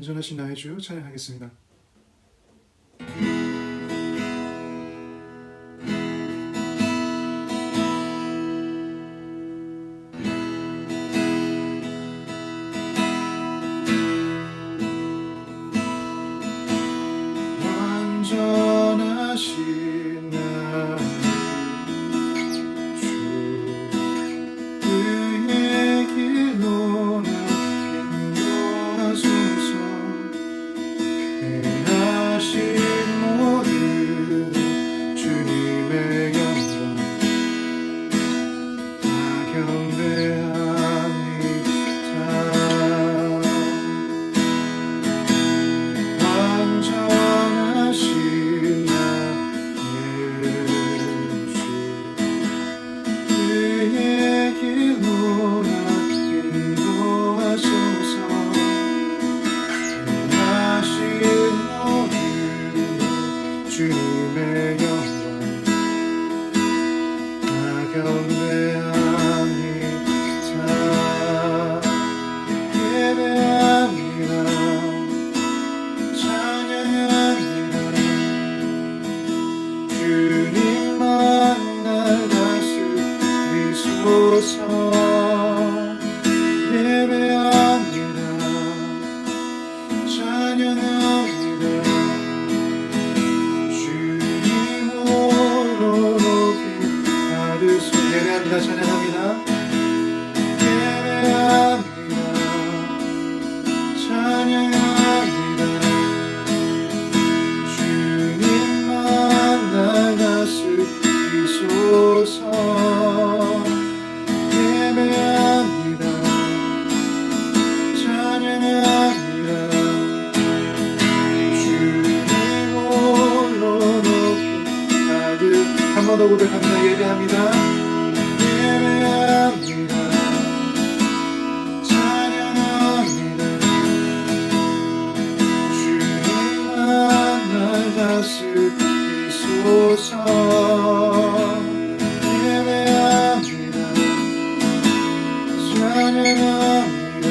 안전하신 나의 주 찬양하겠습니다. 완전하신 나의 주 그의 길로 나 인도하소서. 행하신 모든 주님의 영광 다 경배합니다. 완전하신 나의 주 그의 길로 나 인도하소서. 행하신 모든 주님의 영광 다 경배합니다. 예배합니다. 찬양합니다. 주님만 날 다스리소서. 예배합니다. 찬양합니다. 주님 홀로 높이 받으소. 예배합니다. 찬양합니다. 예배합니다. 찬양합니다. 주님만 날 다스리소서. 예배합니다. 찬양합니다. 주님 홀로 높이 받으. 한 번 더 고백합니다. 예배합니다. 예배합니다. 찬양합니다. 주님만 날 다스리소서. 예배합니다. 찬양합니다.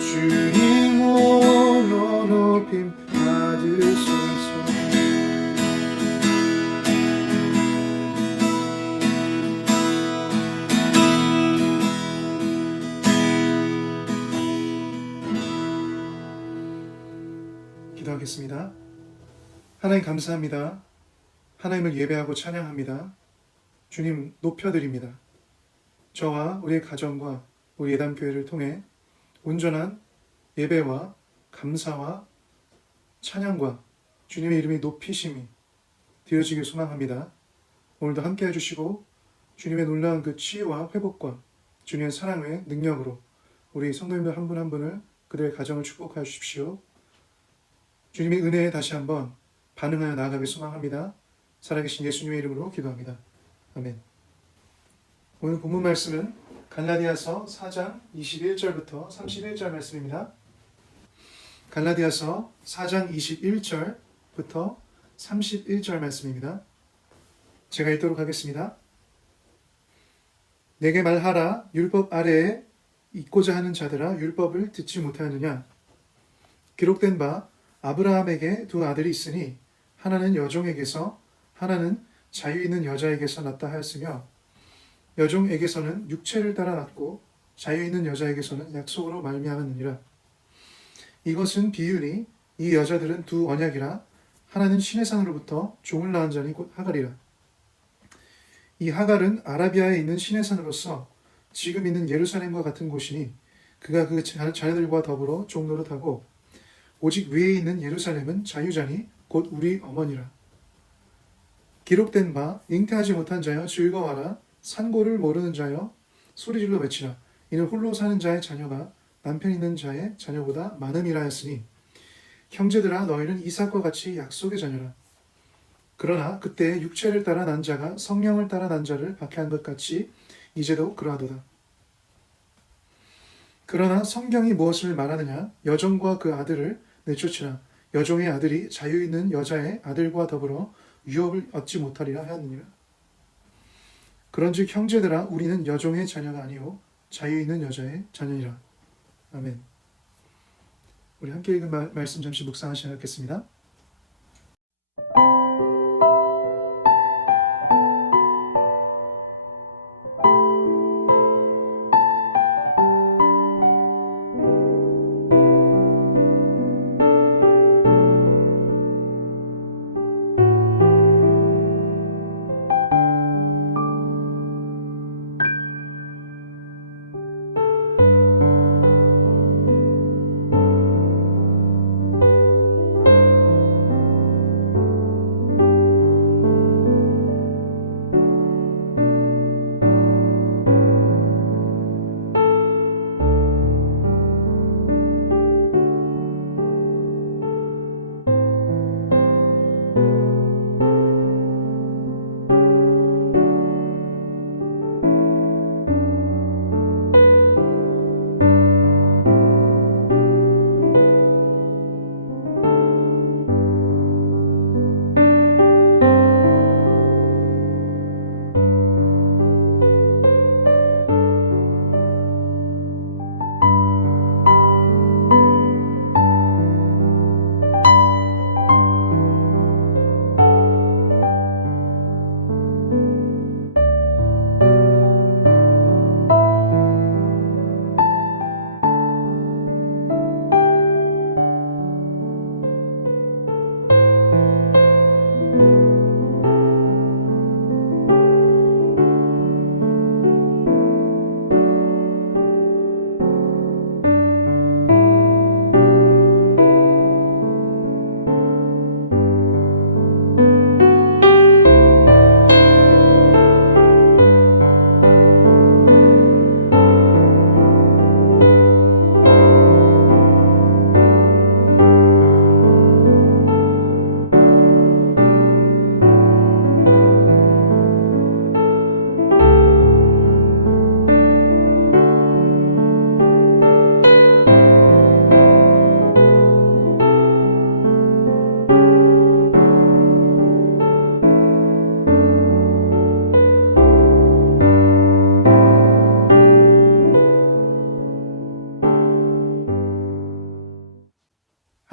주님 홀로 높임 받으소서. 기도하겠습니다. 하나님 감사합니다. 하나님을 예배하고 찬양합니다. 주님 높여드립니다. 저와 우리의 가정과 우리 예담교회를 통해 온전한 예배와 감사와 찬양과 주님의 이름이 높이심이 되어지길 소망합니다. 오늘도 함께 해주시고 주님의 놀라운 그 치유와 회복과 주님의 사랑의 능력으로 우리 성도님들 한 분 한 분을 그들의 가정을 축복하여 주십시오. 주님의 은혜에 다시 한번 반응하여 나아가길 소망합니다. 살아계신 예수님의 이름으로 기도합니다. 아멘. 오늘 본문 말씀은 갈라디아서 4장 21절부터 31절 말씀입니다. 갈라디아서 4장 21절부터 31절 말씀입니다. 제가 읽도록 하겠습니다. 내게 말하라. 율법 아래에 있고자 하는 자들아, 율법을 듣지 못하느냐. 기록된 바 아브라함에게 두 아들이 있으니 하나는 여종에게서 하나는 자유 있는 여자에게서 낳다 하였으며 여종에게서는 육체를 따라 낳고 자유 있는 여자에게서는 약속으로 말미암았느니라. 이것은 비유니 이 여자들은 두 언약이라. 하나는 시내산으로부터 종을 낳은 자니 곧 하갈이라. 이 하갈은 아라비아에 있는 시내산으로서 지금 있는 예루살렘과 같은 곳이니 그가 그 자녀들과 더불어 종노릇하고 오직 위에 있는 예루살렘은 자유자니 곧 우리 어머니라. 기록된 바 잉태하지 못한 자여 즐거워하라. 산고를 모르는 자여 소리질러 외치라. 이는 홀로 사는 자의 자녀가 남편 있는 자의 자녀보다 많음이라 하였으니 형제들아 너희는 이삭과 같이 약속의 자녀라. 그러나 그때 육체를 따라 난 자가 성령을 따라 난 자를 박해한 것 같이 이제도 그러하도다. 그러나 성경이 무엇을 말하느냐. 여종과 그 아들을 내쫓으라. 여종의 아들이 자유 있는 여자의 아들과 더불어 유업을 얻지 못하리라 하였느니라. 그런즉 형제들아 우리는 여종의 자녀가 아니요 자유 있는 여자의 자녀니라. 아멘. 우리 함께 읽은 말씀 잠시 묵상하시겠습니다.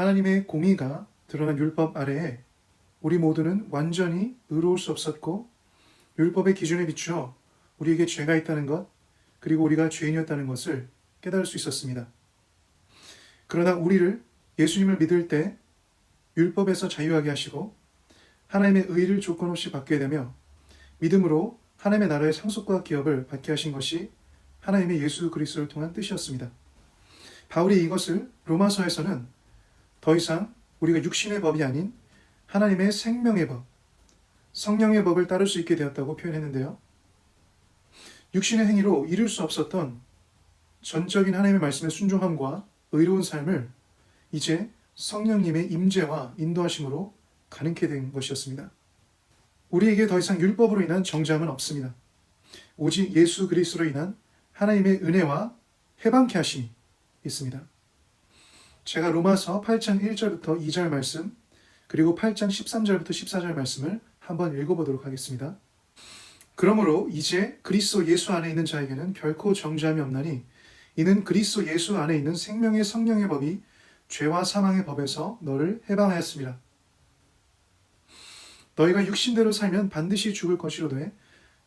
하나님의 공의가 드러난 율법 아래에 우리 모두는 완전히 의로울 수 없었고 율법의 기준에 비추어 우리에게 죄가 있다는 것, 그리고 우리가 죄인이었다는 것을 깨달을 수 있었습니다. 그러나 우리를 예수님을 믿을 때 율법에서 자유하게 하시고 하나님의 의를 조건 없이 받게 되며 믿음으로 하나님의 나라의 상속과 기업을 받게 하신 것이 하나님의 예수 그리스도를 통한 뜻이었습니다. 바울이 이것을 로마서에서는 더 이상 우리가 육신의 법이 아닌 하나님의 생명의 법, 성령의 법을 따를 수 있게 되었다고 표현했는데요. 육신의 행위로 이룰 수 없었던 전적인 하나님의 말씀에 순종함과 의로운 삶을 이제 성령님의 임재와 인도하심으로 가능케 된 것이었습니다. 우리에게 더 이상 율법으로 인한 정죄함은 없습니다. 오직 예수 그리스도로 인한 하나님의 은혜와 해방케 하심이 있습니다. 제가 로마서 8장 1절부터 2절 말씀, 그리고 8장 13절부터 14절 말씀을 한번 읽어보도록 하겠습니다. 그러므로 이제 그리스도 예수 안에 있는 자에게는 결코 정죄함이 없나니 이는 그리스도 예수 안에 있는 생명의 성령의 법이 죄와 사망의 법에서 너를 해방하였습니다. 너희가 육신대로 살면 반드시 죽을 것이로되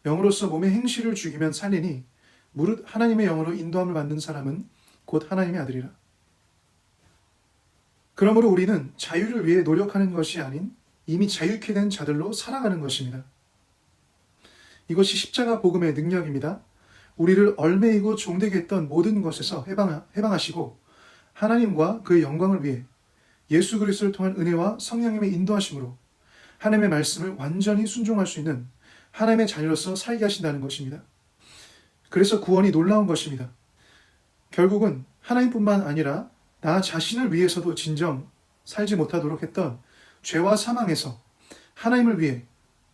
영으로서 몸의 행실을 죽이면 살리니 무릇 하나님의 영으로 인도함을 받는 사람은 곧 하나님의 아들이라. 그러므로 우리는 자유를 위해 노력하는 것이 아닌 이미 자유케 된 자들로 살아가는 것입니다. 이것이 십자가 복음의 능력입니다. 우리를 얼매이고 종되게 했던 모든 것에서 해방하시고 하나님과 그의 영광을 위해 예수 그리스도를 통한 은혜와 성령님의 인도하심으로 하나님의 말씀을 완전히 순종할 수 있는 하나님의 자녀로서 살게 하신다는 것입니다. 그래서 구원이 놀라운 것입니다. 결국은 하나님뿐만 아니라 나 자신을 위해서도 진정 살지 못하도록 했던 죄와 사망에서 하나님을 위해,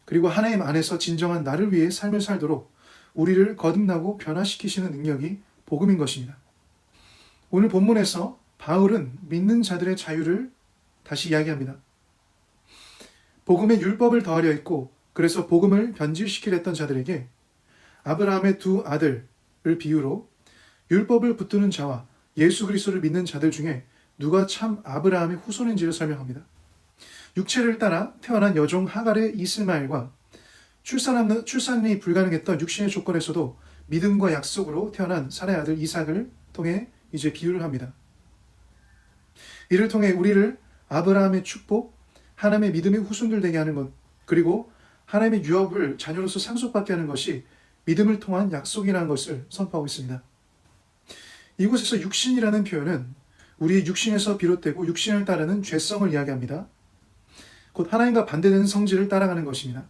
그리고 하나님 안에서 진정한 나를 위해 삶을 살도록 우리를 거듭나고 변화시키시는 능력이 복음인 것입니다. 오늘 본문에서 바울은 믿는 자들의 자유를 다시 이야기합니다. 복음에 율법을 더하려 했고 그래서 복음을 변질시키려 했던 자들에게 아브라함의 두 아들을 비유로 율법을 붙드는 자와 예수 그리스도를 믿는 자들 중에 누가 참 아브라함의 후손인지를 설명합니다. 육체를 따라 태어난 여종 하갈의 이스마엘과 출산이 불가능했던 육신의 조건에서도 믿음과 약속으로 태어난 사라의 아들 이삭을 통해 이제 비유를 합니다. 이를 통해 우리를 아브라함의 축복, 하나님의 믿음의 후손들 되게 하는 것, 그리고 하나님의 유업을 자녀로서 상속받게 하는 것이 믿음을 통한 약속이라는 것을 선포하고 있습니다. 이곳에서 육신이라는 표현은 우리의 육신에서 비롯되고 육신을 따르는 죄성을 이야기합니다. 곧 하나님과 반대되는 성질을 따라가는 것입니다.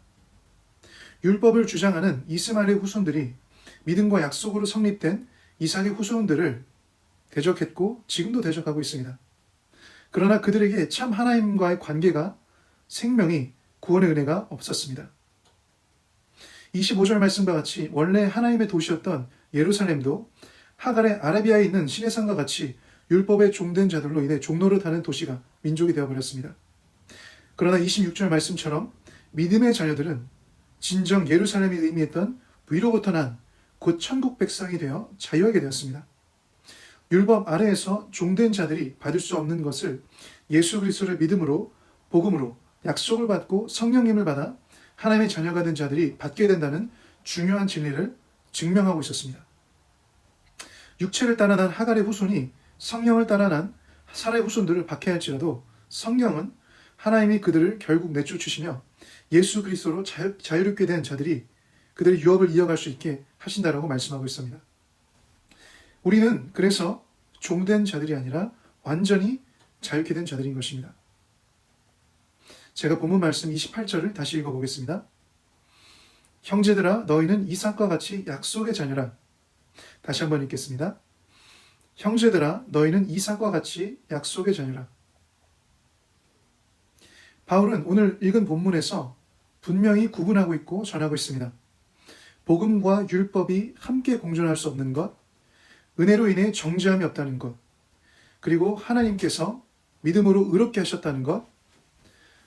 율법을 주장하는 이스마엘의 후손들이 믿음과 약속으로 성립된 이삭의 후손들을 대적했고 지금도 대적하고 있습니다. 그러나 그들에게 참 하나님과의 관계가, 생명이, 구원의 은혜가 없었습니다. 25절 말씀과 같이 원래 하나님의 도시였던 예루살렘도 하갈의 아라비아에 있는 시내산과 같이 율법에 종된 자들로 인해 종노릇하는 도시가 민족이 되어버렸습니다. 그러나 26절 말씀처럼 믿음의 자녀들은 진정 예루살렘이 의미했던 위로부터 난 곧 천국 백성이 되어 자유하게 되었습니다. 율법 아래에서 종된 자들이 받을 수 없는 것을 예수 그리스도를 믿음으로, 복음으로 약속을 받고 성령님을 받아 하나님의 자녀가 된 자들이 받게 된다는 중요한 진리를 증명하고 있었습니다. 육체를 따라 난 하갈의 후손이 성령을 따라 난 사라의 후손들을 박해할지라도 성령은 하나님이 그들을 결국 내쫓으시며 예수 그리스도로 자유롭게 된 자들이 그들의 유업을 이어갈 수 있게 하신다라고 말씀하고 있습니다. 우리는 그래서 종된 자들이 아니라 완전히 자유케 된 자들인 것입니다. 제가 본문 말씀 28절을 다시 읽어보겠습니다. 형제들아 너희는 이삭과 같이 약속의 자녀라. 다시 한번 읽겠습니다. 형제들아 너희는 이삭과 같이 약속의 자녀라. 바울은 오늘 읽은 본문에서 분명히 구분하고 있고 전하고 있습니다. 복음과 율법이 함께 공존할 수 없는 것, 은혜로 인해 정죄함이 없다는 것, 그리고 하나님께서 믿음으로 의롭게 하셨다는 것,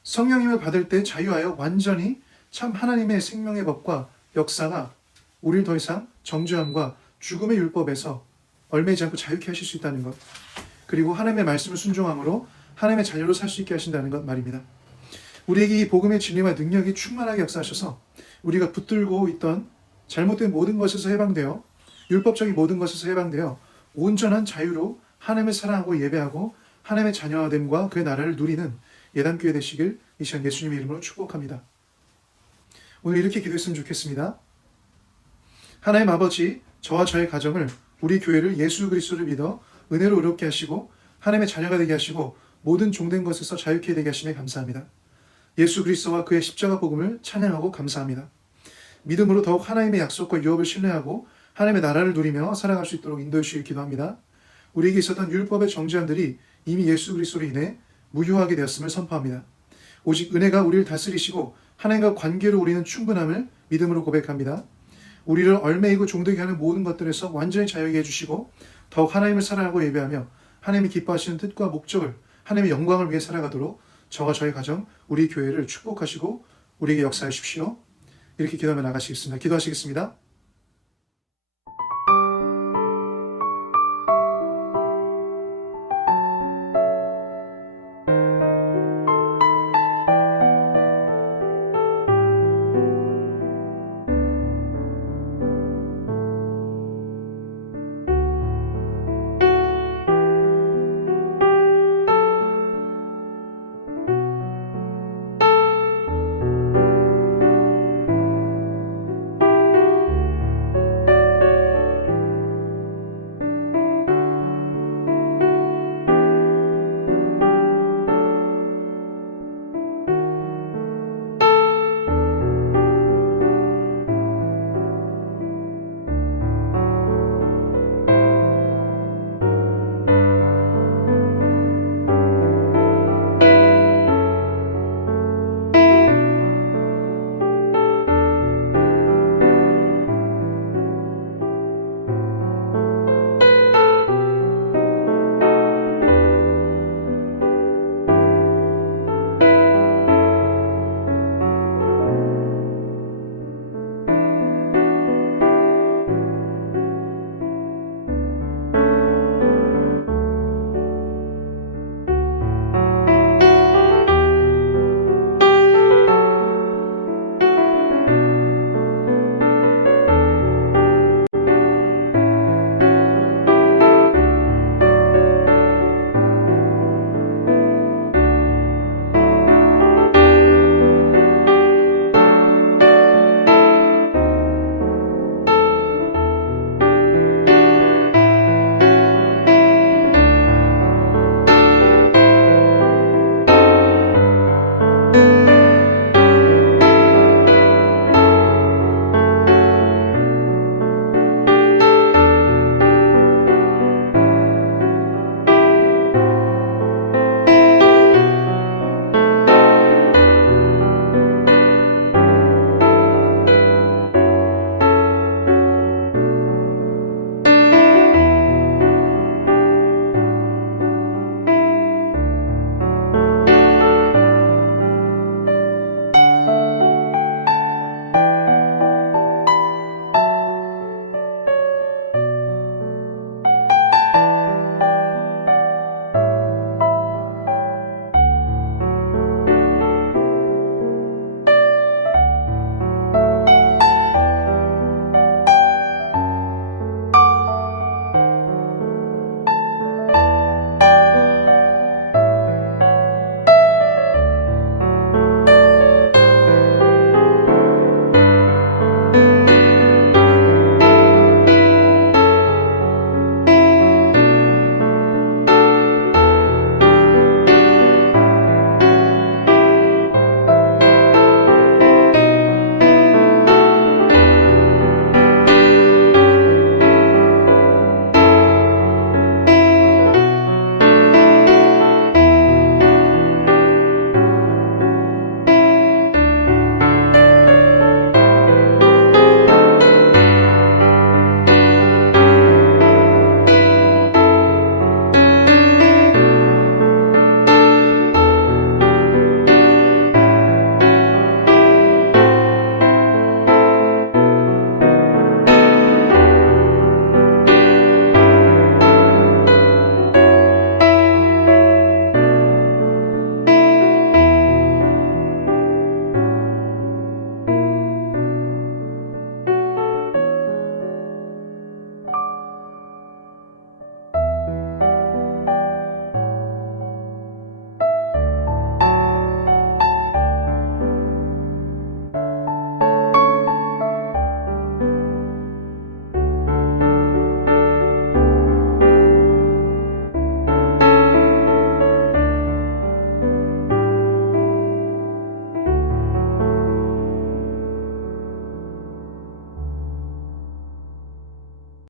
성령님을 받을 때 자유하여 완전히 참 하나님의 생명의 법과 역사가 우리를 더 이상 정죄함과 죽음의 율법에서 얽매이지 않고 자유케 하실 수 있다는 것, 그리고 하나님의 말씀을 순종함으로 하나님의 자녀로 살 수 있게 하신다는 것 말입니다. 우리에게 이 복음의 진리와 능력이 충만하게 역사하셔서 우리가 붙들고 있던 잘못된 모든 것에서 해방되어 율법적인 모든 것에서 해방되어 온전한 자유로 하나님을 사랑하고 예배하고 하나님의 자녀됨과 그의 나라를 누리는 예단교회 되시길 이 시간 예수님의 이름으로 축복합니다. 오늘 이렇게 기도했으면 좋겠습니다. 하나님 아버지, 저와 저의 가정을, 우리 교회를 예수 그리스도를 믿어 은혜로 의롭게 하시고 하나님의 자녀가 되게 하시고 모든 종된 것에서 자유케 되게 하심에 감사합니다. 예수 그리스도와 그의 십자가 복음을 찬양하고 감사합니다. 믿음으로 더욱 하나님의 약속과 유업을 신뢰하고 하나님의 나라를 누리며 살아갈 수 있도록 인도해 주시길 기도합니다. 우리에게 있었던 율법의 정죄함들이 이미 예수 그리스도로 인해 무효하게 되었음을 선포합니다. 오직 은혜가 우리를 다스리시고 하나님과 관계로 우리는 충분함을 믿음으로 고백합니다. 우리를 얽매이고 종되게 하는 모든 것들에서 완전히 자유하게 해주시고 더욱 하나님을 사랑하고 예배하며 하나님이 기뻐하시는 뜻과 목적을, 하나님의 영광을 위해 살아가도록 저와 저의 가정, 우리 교회를 축복하시고 우리에게 역사하십시오. 이렇게 기도하며 나가시겠습니다. 기도하시겠습니다.